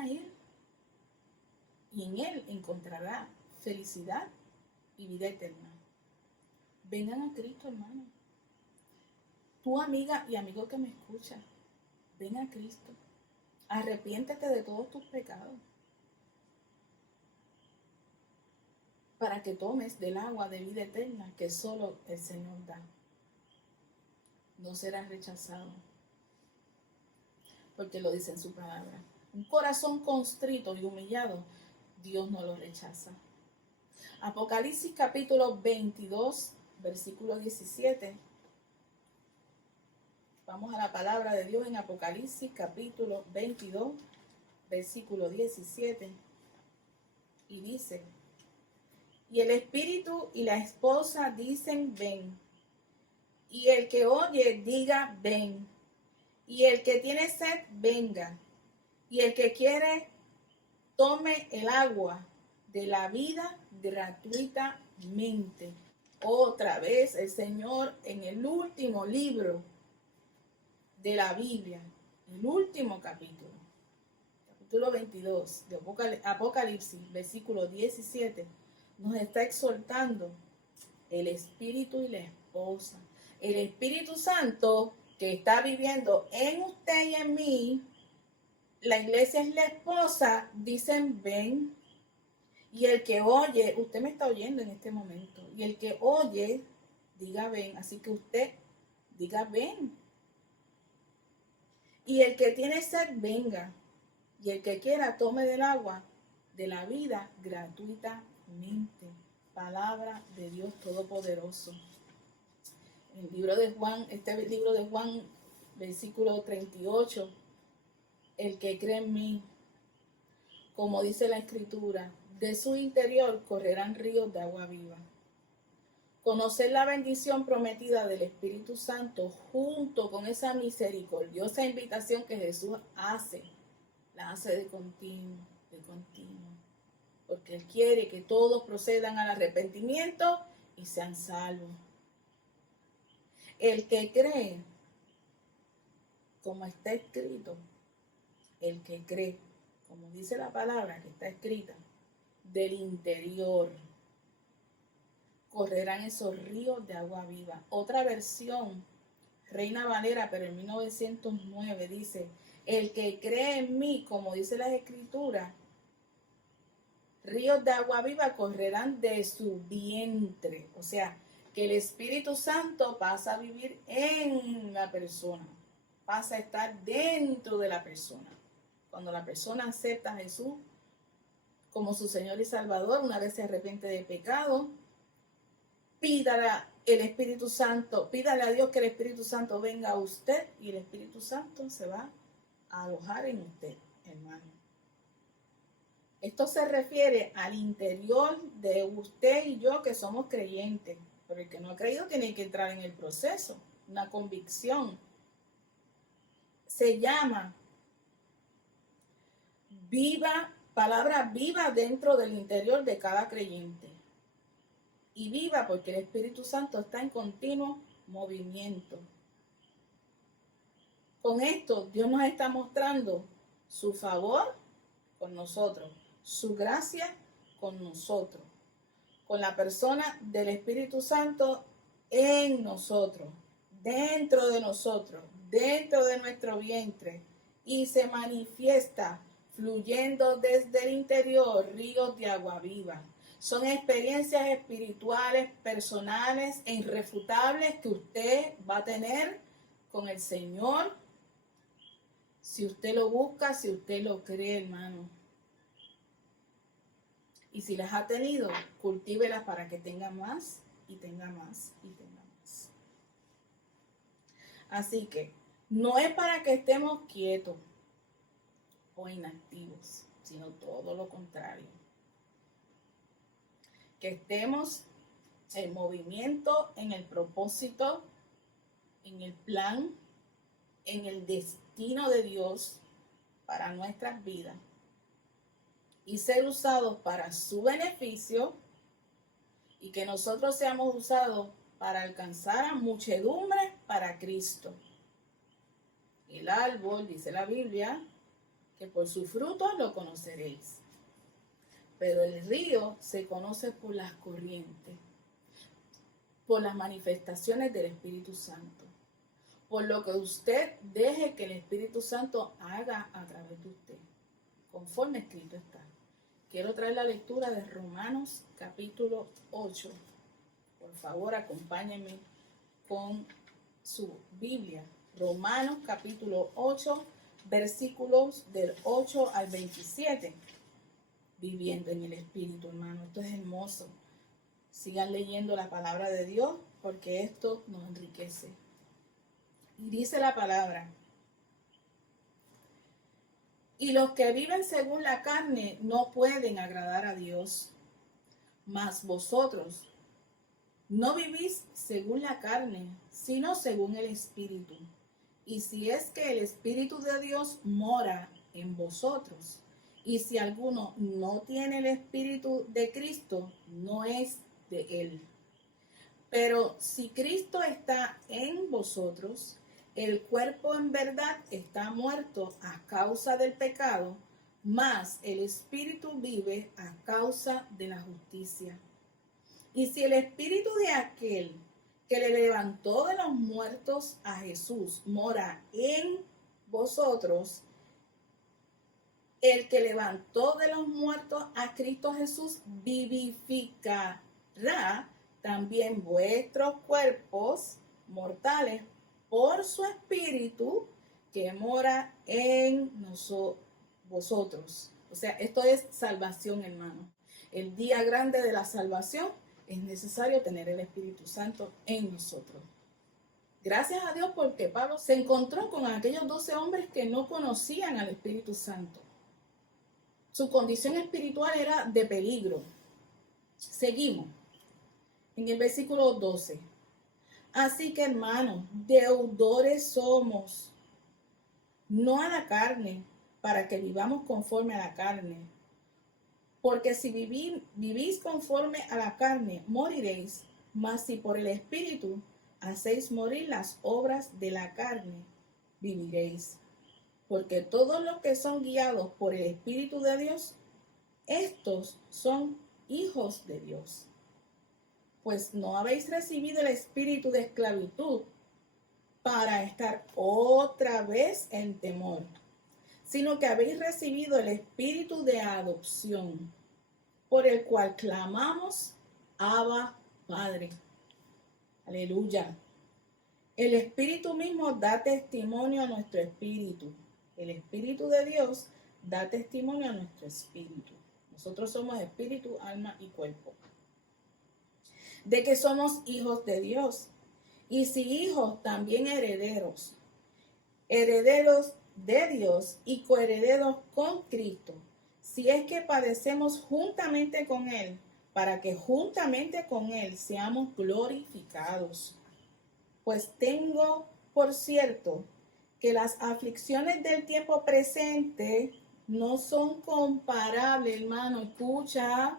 a Él. Y en Él encontrará felicidad y vida eterna. Vengan a Cristo, hermano. Tu amiga y amigo que me escucha, ven a Cristo. Arrepiéntete de todos tus pecados para que tomes del agua de vida eterna que solo el Señor da. No serás rechazado, porque lo dice en su palabra. Un corazón contrito y humillado, Dios no lo rechaza. Apocalipsis capítulo 22, versículo 17. Vamos a la palabra de Dios en Apocalipsis capítulo 22, versículo 17. Y dice: y el espíritu y la esposa dicen: ven. Y el que oye diga: ven. Y el que tiene sed, venga. Y el que quiere, tome el agua de la vida gratuitamente. Otra vez el Señor en el último libro de la Biblia, el último capítulo 22 de Apocalipsis, versículo 17, nos está exhortando el Espíritu y la esposa. El Espíritu Santo que está viviendo en usted y en mí. La iglesia es la esposa, dicen: ven. Y el que oye, usted me está oyendo en este momento, y el que oye, diga: ven. Así que usted diga: ven. Y el que tiene sed, venga. Y el que quiera, tome del agua de la vida gratuitamente. Palabra de Dios Todopoderoso. El libro de Juan, este libro de Juan, versículo 38. El que cree en mí, como dice la Escritura, de su interior correrán ríos de agua viva. Conocer la bendición prometida del Espíritu Santo junto con esa misericordiosa invitación que Jesús hace, la hace de continuo, porque Él quiere que todos procedan al arrepentimiento y sean salvos. El que cree como está escrito, el que cree, como dice la palabra que está escrita, del interior correrán esos ríos de agua viva. Otra versión, Reina Valera, pero en 1909, dice, el que cree en mí, como dice las escrituras, ríos de agua viva correrán de su vientre. O sea, que el Espíritu Santo pasa a vivir en la persona, pasa a estar dentro de la persona. Cuando la persona acepta a Jesús como su Señor y Salvador, una vez se arrepiente de pecado, pídale el Espíritu Santo, pídale a Dios que el Espíritu Santo venga a usted y el Espíritu Santo se va a alojar en usted, hermano. Esto se refiere al interior de usted y yo que somos creyentes, pero el que no ha creído tiene que entrar en el proceso, una convicción. Se llama viva, palabra viva dentro del interior de cada creyente. Y viva porque el Espíritu Santo está en continuo movimiento. Con esto, Dios nos está mostrando su favor con nosotros, su gracia con nosotros, con la persona del Espíritu Santo en nosotros, dentro de nosotros, dentro de nuestro vientre, y se manifiesta fluyendo desde el interior ríos de agua viva. Son experiencias espirituales, personales e irrefutables que usted va a tener con el Señor. Si usted lo busca, si usted lo cree, hermano. Y si las ha tenido, cultívelas para que tenga más y tenga más y tenga más. Así que no es para que estemos quietos o inactivos, sino todo lo contrario. Que estemos en movimiento, en el propósito, en el plan, en el destino de Dios para nuestras vidas y ser usados para su beneficio y que nosotros seamos usados para alcanzar a muchedumbre para Cristo. El árbol, dice la Biblia, que por sus frutos lo conoceréis. Pero el río se conoce por las corrientes, por las manifestaciones del Espíritu Santo, por lo que usted deje que el Espíritu Santo haga a través de usted, conforme escrito está. Quiero traer la lectura de Romanos capítulo 8. Por favor, acompáñenme con su Biblia. Romanos capítulo 8, versículos del 8 al 27. Viviendo en el Espíritu, hermano. Esto es hermoso. Sigan leyendo la palabra de Dios porque esto nos enriquece. Y dice la palabra: y los que viven según la carne no pueden agradar a Dios, mas vosotros no vivís según la carne, sino según el Espíritu. Y si es que el Espíritu de Dios mora en vosotros, y si alguno no tiene el Espíritu de Cristo, no es de él. Pero si Cristo está en vosotros, el cuerpo en verdad está muerto a causa del pecado, mas el Espíritu vive a causa de la justicia. Y si el Espíritu de aquel que le levantó de los muertos a Jesús mora en vosotros, el que levantó de los muertos a Cristo Jesús vivificará también vuestros cuerpos mortales por su Espíritu que mora en vosotros. O sea, esto es salvación, hermano. El día grande de la salvación es necesario tener el Espíritu Santo en nosotros. Gracias a Dios porque Pablo se encontró con aquellos 12 hombres que no conocían al Espíritu Santo. Su condición espiritual era de peligro. Seguimos en el versículo 12. Así que, hermanos, deudores somos, no a la carne, para que vivamos conforme a la carne. Porque si vivís conforme a la carne, moriréis, mas si por el Espíritu hacéis morir las obras de la carne, viviréis. Porque todos los que son guiados por el Espíritu de Dios, estos son hijos de Dios. Pues no habéis recibido el espíritu de esclavitud para estar otra vez en temor, sino que habéis recibido el espíritu de adopción, por el cual clamamos, Abba, Padre. Aleluya. El Espíritu mismo da testimonio a nuestro espíritu. El Espíritu de Dios da testimonio a nuestro espíritu. Nosotros somos espíritu, alma y cuerpo. De que somos hijos de Dios. Y si hijos, también herederos. Herederos de Dios y coherederos con Cristo. Si es que padecemos juntamente con Él, para que juntamente con Él seamos glorificados. Pues tengo por cierto que las aflicciones del tiempo presente no son comparables, hermano, escucha,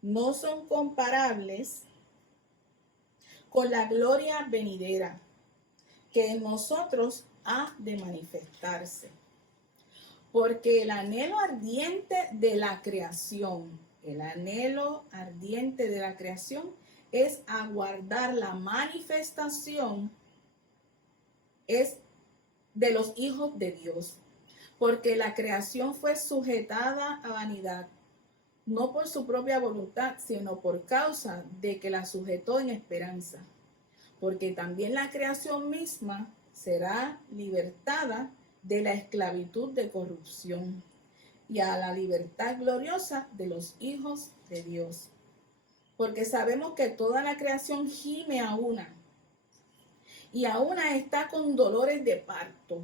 no son comparables con la gloria venidera que en nosotros ha de manifestarse. Porque el anhelo ardiente de la creación, es aguardar la manifestación de los hijos de Dios. Porque la creación fue sujetada a vanidad, no por su propia voluntad, sino por causa de que la sujetó en esperanza. Porque también la creación misma será libertada de la esclavitud de corrupción y a la libertad gloriosa de los hijos de Dios. Porque sabemos que toda la creación gime a una, y a una está con dolores de parto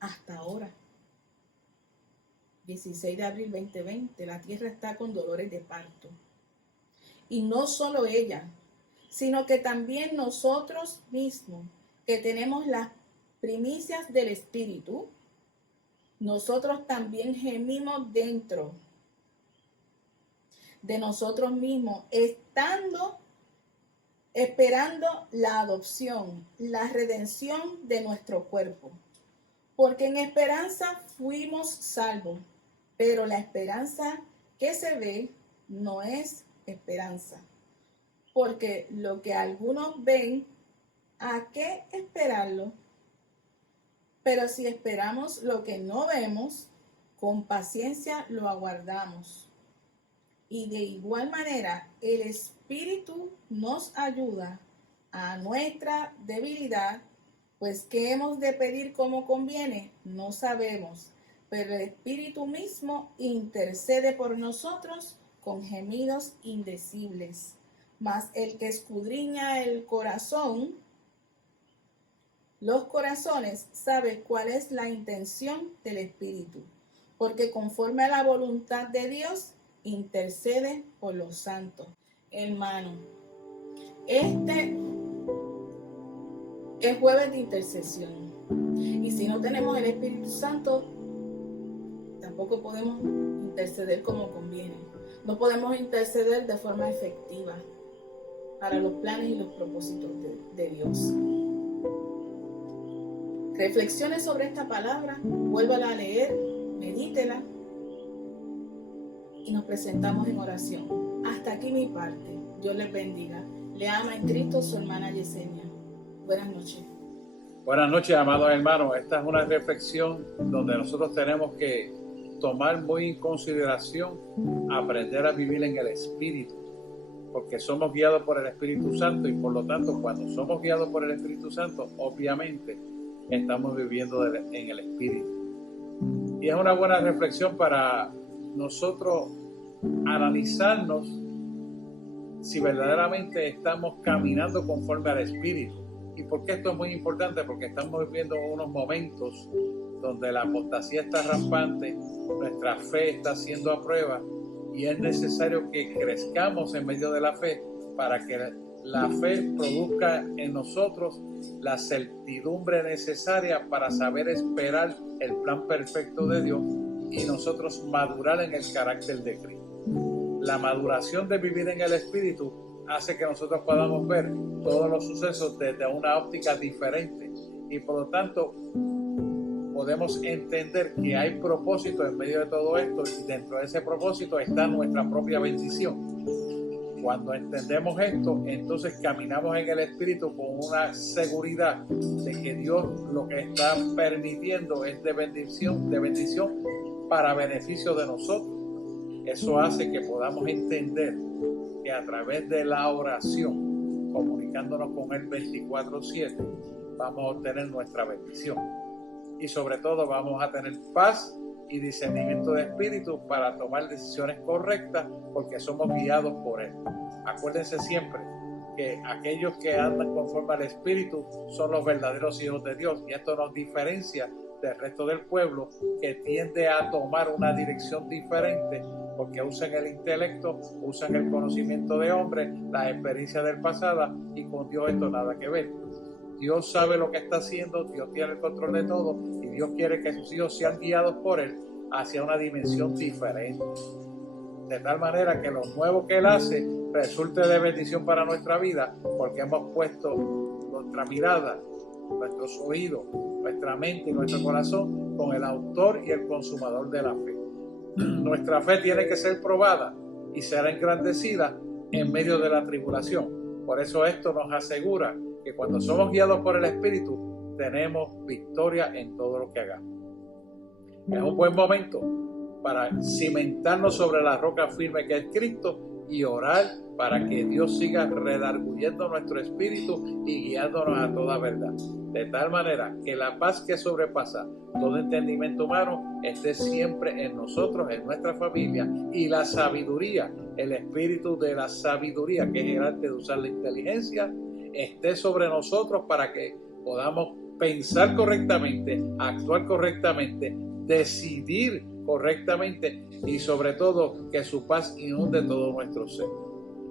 hasta ahora. 16 de abril 2020, la tierra está con dolores de parto. Y no solo ella, sino que también nosotros mismos, que tenemos las primicias del Espíritu, nosotros también gemimos dentro de nosotros mismos, esperando la adopción, la redención de nuestro cuerpo. Porque en esperanza fuimos salvos, pero la esperanza que se ve no es esperanza. Porque lo que algunos ven, ¿a qué esperarlo? Pero si esperamos lo que no vemos, con paciencia lo aguardamos. Y de igual manera, el Espíritu nos ayuda a nuestra debilidad, pues ¿qué hemos de pedir como conviene? No sabemos, pero el Espíritu mismo intercede por nosotros con gemidos indecibles. Mas el que escudriña el corazón, los corazones, sabe cuál es la intención del Espíritu, porque conforme a la voluntad de Dios, intercede por los santos. Hermano, este es jueves de intercesión. Y si no tenemos el Espíritu Santo, tampoco podemos interceder como conviene. No podemos interceder de forma efectiva para los planes y los propósitos de Dios. Reflexione sobre esta palabra, vuélvala a leer, medítela y nos presentamos en oración. Hasta aquí mi parte. Dios les bendiga. Le ama en Cristo su hermana Yesenia. Buenas noches. Buenas noches, amados hermanos. Esta es una reflexión donde nosotros tenemos que tomar muy en consideración aprender a vivir en el Espíritu, porque somos guiados por el Espíritu Santo y por lo tanto cuando somos guiados por el Espíritu Santo, obviamente estamos viviendo en el Espíritu. Y es una buena reflexión para nosotros analizarnos si verdaderamente estamos caminando conforme al Espíritu. ¿Y por qué esto es muy importante? Porque estamos viviendo unos momentos donde la apostasía está rampante, nuestra fe está siendo a prueba y es necesario que crezcamos en medio de la fe para que la fe produzca en nosotros la certidumbre necesaria para saber esperar el plan perfecto de Dios y nosotros madurar en el carácter de Cristo. La maduración de vivir en el Espíritu hace que nosotros podamos ver todos los sucesos desde una óptica diferente y por lo tanto podemos entender que hay propósito en medio de todo esto y dentro de ese propósito está nuestra propia bendición. Cuando entendemos esto, entonces caminamos en el Espíritu con una seguridad de que Dios lo que está permitiendo es de bendición para beneficio de nosotros. Eso hace que podamos entender que a través de la oración, comunicándonos con Él 24/7, vamos a obtener nuestra bendición. Y sobre todo vamos a tener paz y discernimiento de espíritu para tomar decisiones correctas porque somos guiados por Él. Acuérdense siempre que aquellos que andan conforme al Espíritu son los verdaderos hijos de Dios y esto nos diferencia del resto del pueblo que tiende a tomar una dirección diferente porque usan el intelecto, usan el conocimiento de hombre, la experiencia del pasado y con Dios esto nada que ver. Dios sabe lo que está haciendo, Dios tiene el control de todo y Dios quiere que sus hijos sean guiados por Él hacia una dimensión diferente. De tal manera que lo nuevo que Él hace resulte de bendición para nuestra vida porque hemos puesto nuestra mirada, nuestros oídos, nuestra mente y nuestro corazón con el autor y el consumador de la fe. Nuestra fe tiene que ser probada y será engrandecida en medio de la tribulación. Por eso esto nos asegura que cuando somos guiados por el Espíritu tenemos victoria en todo lo que hagamos. Es un buen momento para cimentarnos sobre la roca firme que es Cristo y orar para que Dios siga redarguyendo nuestro espíritu y guiándonos a toda verdad. De tal manera que la paz que sobrepasa todo entendimiento humano esté siempre en nosotros, en nuestra familia, y la sabiduría, el espíritu de la sabiduría, que es el arte de usar la inteligencia, esté sobre nosotros para que podamos pensar correctamente, actuar correctamente, decidir correctamente y sobre todo que su paz inunde todo nuestro ser.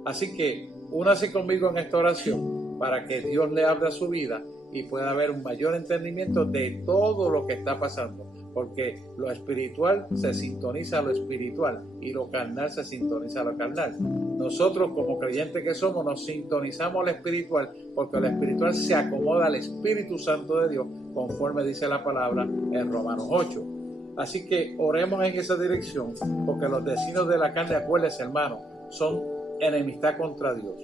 Así que únase conmigo en esta oración para que Dios le abra su vida y pueda haber un mayor entendimiento de todo lo que está pasando, porque lo espiritual se sintoniza a lo espiritual y lo carnal se sintoniza a lo carnal. Nosotros como creyentes que somos nos sintonizamos al espiritual porque lo espiritual se acomoda al Espíritu Santo de Dios conforme dice la palabra en Romanos 8. Así que oremos en esa dirección porque los designios de la carne, acuérdense hermano, son enemistad contra Dios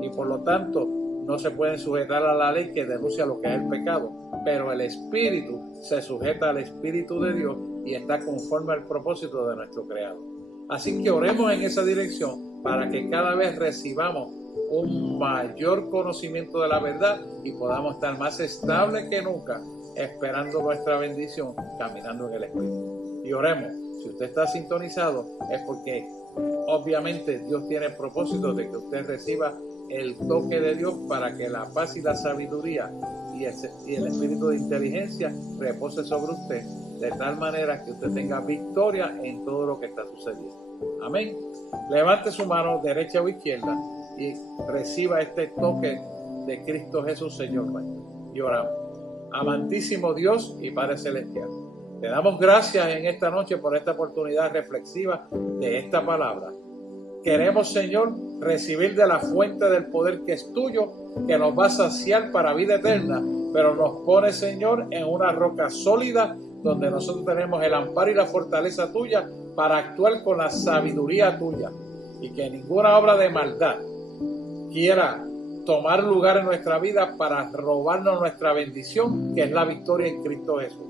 y por lo tanto no se pueden sujetar a la ley que denuncia lo que es el pecado, pero el Espíritu se sujeta al Espíritu de Dios y está conforme al propósito de nuestro Creador. Así que oremos en esa dirección para que cada vez recibamos un mayor conocimiento de la verdad y podamos estar más estables que nunca, esperando nuestra bendición, caminando en el Espíritu. Y oremos, si usted está sintonizado, es porque obviamente Dios tiene el propósito de que usted reciba el toque de Dios para que la paz y la sabiduría y el espíritu de inteligencia repose sobre usted de tal manera que usted tenga victoria en todo lo que está sucediendo. Amén. Levante su mano derecha o izquierda y reciba este toque de Cristo Jesús, Señor nuestro. Y oramos. Amantísimo Dios y Padre Celestial, te damos gracias en esta noche por esta oportunidad reflexiva de esta palabra. Queremos, Señor, recibir de la fuente del poder que es tuyo, que nos va a saciar para vida eterna, pero nos pone, Señor, en una roca sólida donde nosotros tenemos el amparo y la fortaleza tuya para actuar con la sabiduría tuya y que ninguna obra de maldad quiera tomar lugar en nuestra vida para robarnos nuestra bendición, que es la victoria en Cristo Jesús.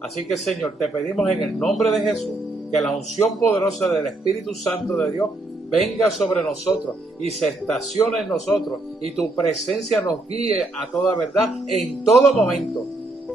Así que, Señor, te pedimos en el nombre de Jesús que la unción poderosa del Espíritu Santo de Dios venga sobre nosotros y se estacione en nosotros y tu presencia nos guíe a toda verdad en todo momento.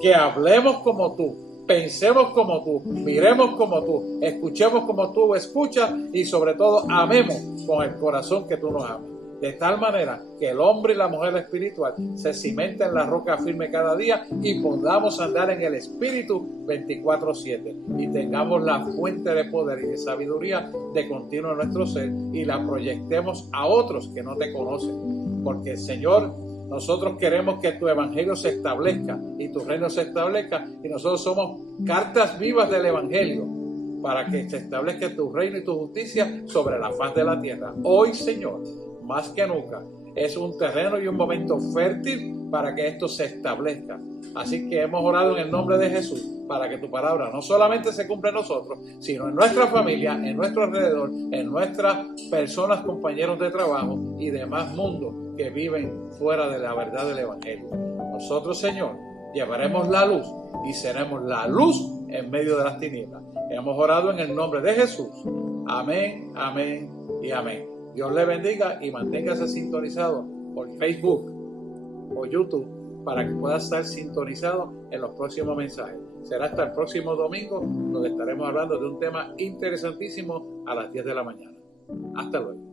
Que hablemos como tú, pensemos como tú, miremos como tú, escuchemos como tú escuchas y sobre todo amemos con el corazón que tú nos amas. De tal manera que el hombre y la mujer espiritual se cimenten en la roca firme cada día y podamos andar en el Espíritu 24/7 y tengamos la fuente de poder y de sabiduría de continuo en nuestro ser y la proyectemos a otros que no te conocen. Porque, Señor, nosotros queremos que tu evangelio se establezca y tu reino se establezca y nosotros somos cartas vivas del evangelio para que se establezca tu reino y tu justicia sobre la faz de la tierra. Hoy, Señor, más que nunca. Es un terreno y un momento fértil para que esto se establezca. Así que hemos orado en el nombre de Jesús para que tu palabra no solamente se cumpla en nosotros, sino en nuestra familia, en nuestro alrededor, en nuestras personas, compañeros de trabajo y demás mundos que viven fuera de la verdad del Evangelio. Nosotros, Señor, llevaremos la luz y seremos la luz en medio de las tinieblas. Hemos orado en el nombre de Jesús. Amén, amén y amén. Dios le bendiga y manténgase sintonizado por Facebook o YouTube para que pueda estar sintonizado en los próximos mensajes. Será hasta el próximo domingo, donde estaremos hablando de un tema interesantísimo a las 10 de la mañana. Hasta luego.